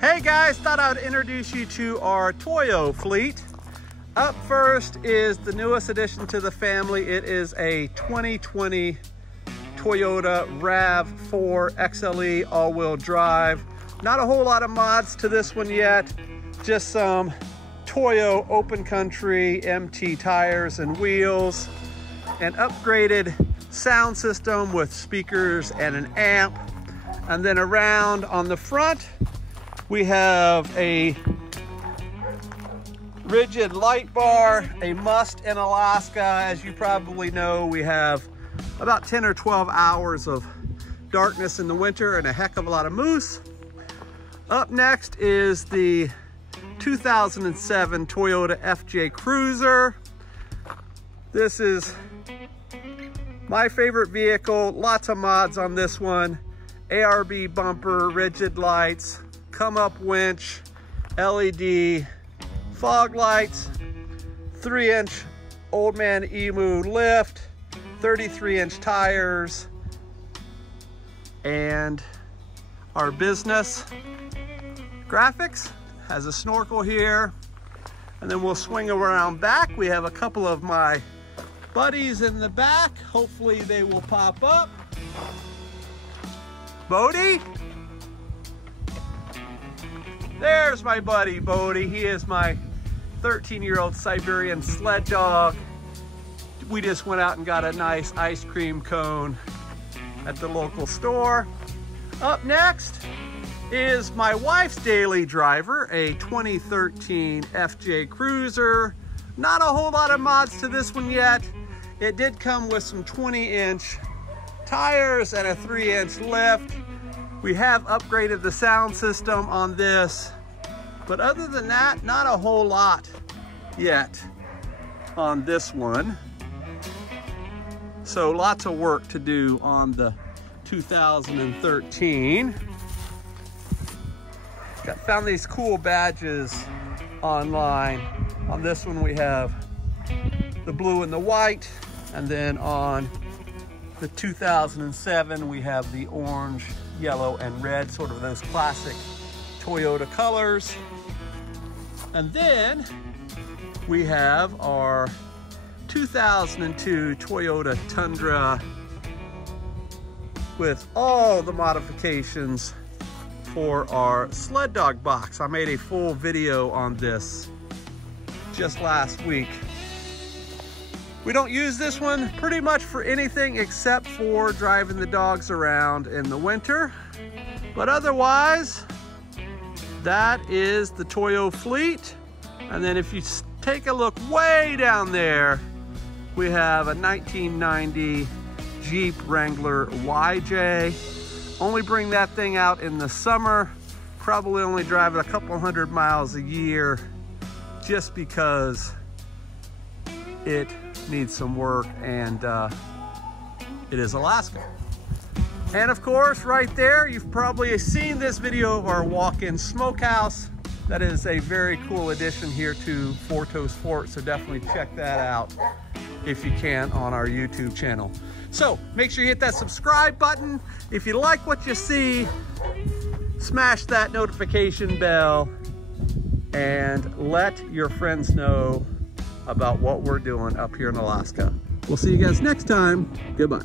Hey guys, thought I would introduce you to our Toyo fleet. Up first is the newest addition to the family. It is a 2020 Toyota RAV4 XLE all-wheel drive. Not a whole lot of mods to this one yet, just some Toyo open country MT tires and wheels, an upgraded sound system with speakers and an amp. And then around on the front, we have a rigid light bar, a must in Alaska. As you probably know, we have about 10 or 12 hours of darkness in the winter and a heck of a lot of moose. Up next is the 2007 Toyota FJ Cruiser. This is my favorite vehicle. Lots of mods on this one. ARB bumper, rigid lights, come up winch, LED, fog lights, 3-inch Old Man Emu lift, 33-inch tires, and our business graphics has a snorkel here. And then we'll swing around back. We have a couple of my buddies in the back. Hopefully they will pop up. Bodie? There's my buddy Bodie. He is my 13-year-old Siberian sled dog. We just went out and got a nice ice cream cone at the local store. Up next is my wife's daily driver, a 2013 FJ Cruiser. Not a whole lot of mods to this one yet. It did come with some 20-inch tires and a 3-inch lift. We have upgraded the sound system on this, but other than that, not a whole lot yet on this one. So lots of work to do on the 2013. Found these cool badges online. On this one we have the blue and the white, and then on the 2007 we have the orange, yellow, and red, sort of those classic Toyota colors. And then we have our 2002 Toyota Tundra with all the modifications for our sled dog box. I made a full video on this just last week. We don't use this one pretty much for anything except for driving the dogs around in the winter. But otherwise, that is the Toyo fleet. And then if you take a look way down there, we have a 1990 Jeep Wrangler YJ. Only bring that thing out in the summer. Probably only drive it a couple hundred miles a year just because it needs some work, and it is Alaska. And of course, right there, you've probably seen this video of our walk-in smokehouse. That is a very cool addition here to Fortos Fort, so definitely check that out if you can on our YouTube channel. So make sure you hit that subscribe button. If you like what you see, smash that notification bell and let your friends know about what we're doing up here in Alaska. We'll see you guys next time. Goodbye.